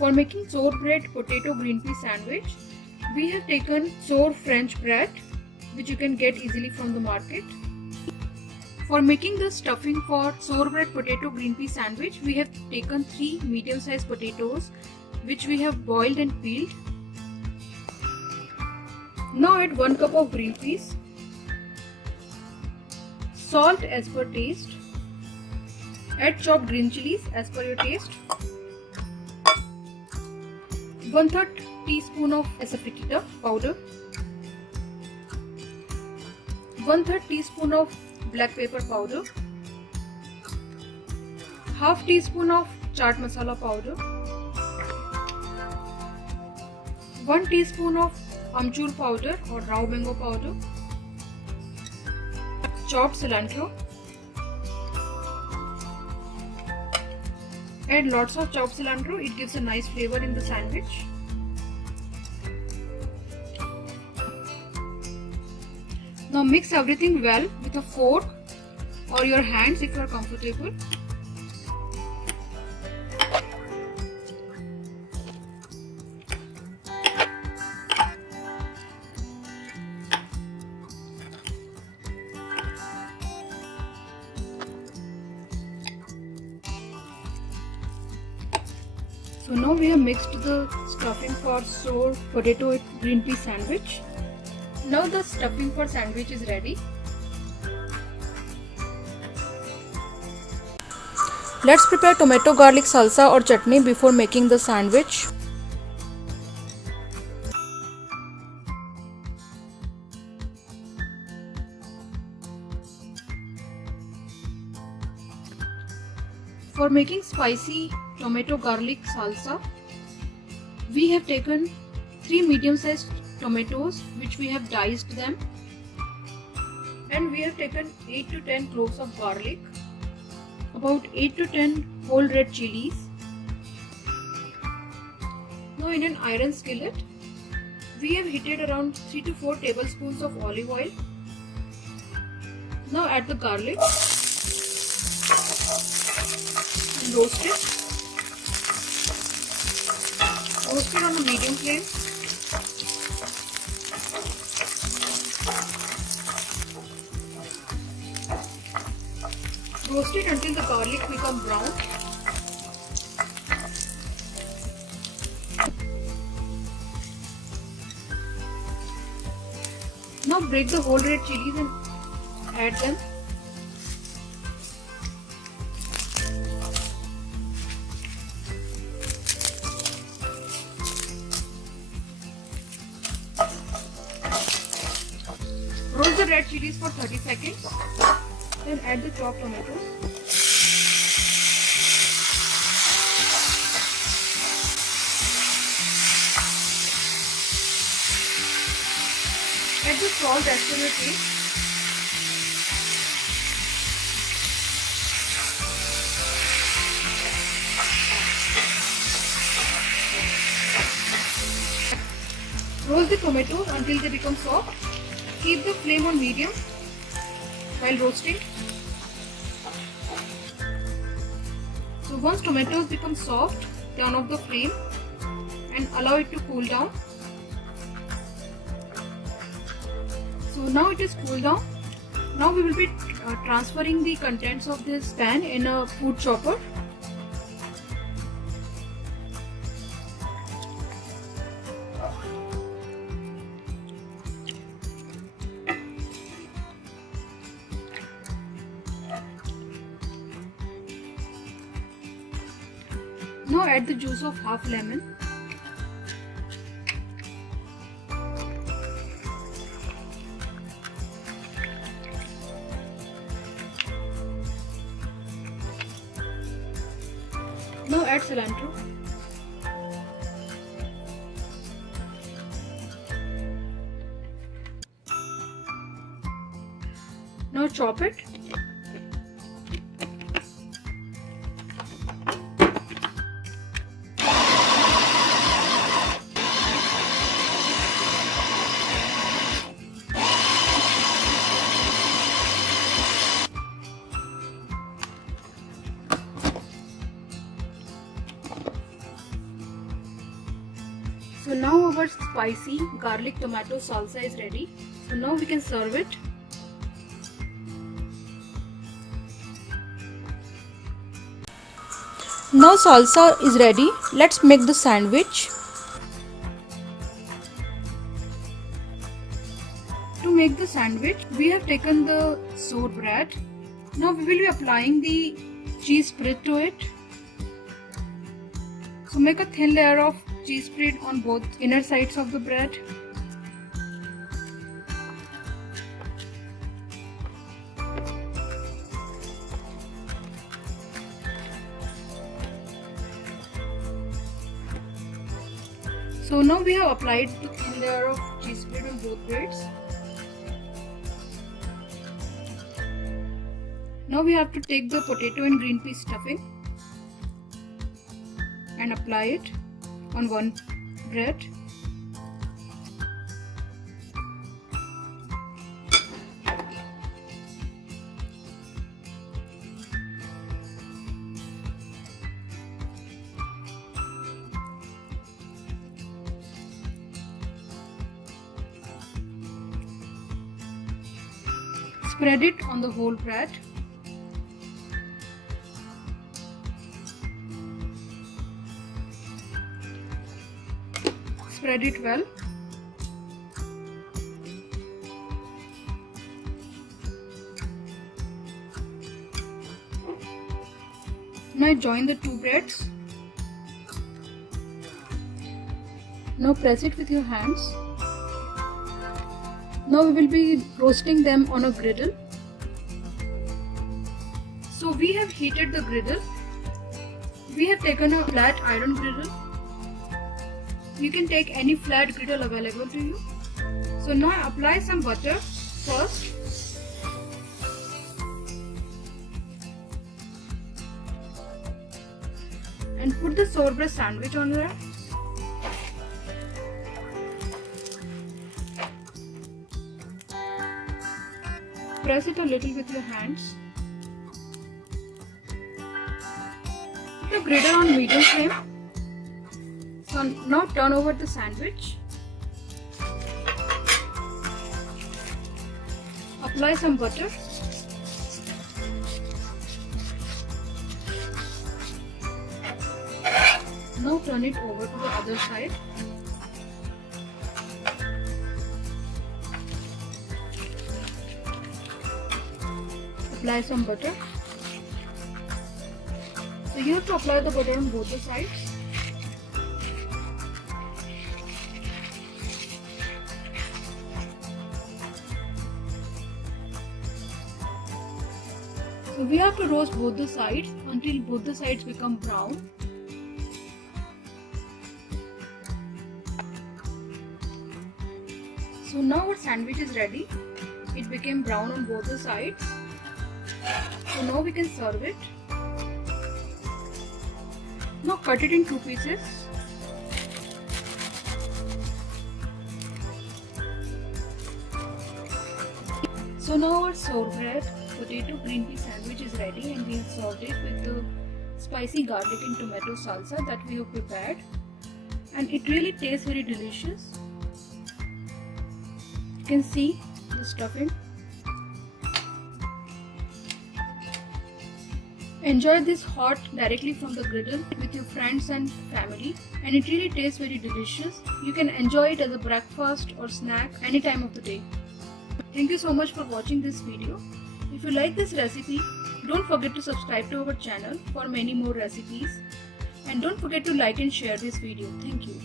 For making sour bread potato green pea sandwich, we have taken sour French bread, which you can get easily from the market. For making the stuffing for sour bread potato green pea sandwich, we have taken 3 medium-sized potatoes, which we have boiled and peeled. Now add 1 cup of green peas, salt as per taste, add chopped green chilies as per your taste, 1/3 teaspoon of asafoetida powder, 1/3 teaspoon of black pepper powder, half teaspoon of chaat masala powder, 1 teaspoon of amchur powder or raw mango powder, chopped cilantro. Add lots of chopped cilantro, it gives a nice flavor in the sandwich. Now mix everything well with a fork or your hands if you are comfortable. So now we have mixed the stuffing for sour potato green pea sandwich. Now the stuffing for sandwich is ready. Let's prepare tomato garlic salsa or chutney before making the sandwich. For making spicy tomato garlic salsa, we have taken 3 medium-sized tomatoes, which we have diced them, and we have taken 8 to 10 cloves of garlic, about 8 to 10 whole red chilies. Now in an iron skillet, we have heated around 3 to 4 tablespoons of olive oil. Now add the garlic and roast it. Roast it on a medium flame. Roast it until the garlic becomes brown. Now break the whole red chilies and add them. Roast the red chilies for 30 seconds. Then add the chopped tomatoes. Add the salt as per your taste. Roast the tomatoes until they become soft. Keep the flame on medium while roasting. So once tomatoes become soft, turn off the flame and allow it to cool down. So now it is cooled down. Now we will be transferring the contents of this pan in a food chopper. Now add the juice of half lemon. Now add cilantro. Now chop it. So now our spicy garlic tomato salsa is ready. So now we can serve it. Now salsa is ready. Let's make the sandwich. To make the sandwich, we have taken the sour bread. Now we will be applying the cheese spread to it. So make a thin layer of cheese spread on both inner sides of the bread. So now we have applied the thin layer of cheese spread on both breads. Now we have to take the potato and green pea stuffing and apply it on one bread. Spread it on the whole bread. Spread it well. Now join the two breads. Now press it with your hands. Now we will be roasting them on a griddle. So we have heated the griddle. We have taken a flat iron griddle. You can take any flat griddle available to you. So now apply some butter first. And put the sour bread sandwich on there. Press it a little with your hands. Put the griddle on medium flame. So now turn over the sandwich. Apply some butter. Now turn it over to the other side. Apply some butter. So you have to apply the butter on both the sides. So we have to roast both the sides until both the sides become brown. So now our sandwich is ready. It became brown on both the sides. So now we can serve it. Now cut it in two pieces. So now our sour bread, potato green pea sandwich is ready, and we have served it with the spicy garlic and tomato salsa that we have prepared, and it really tastes very delicious. You can see the stuffing. Enjoy this hot directly from the griddle with your friends and family, and it really tastes very delicious. You can enjoy it as a breakfast or snack any time of the day. Thank you so much for watching this video. If you like this recipe, don't forget to subscribe to our channel for many more recipes, and don't forget to like and share this video. Thank you.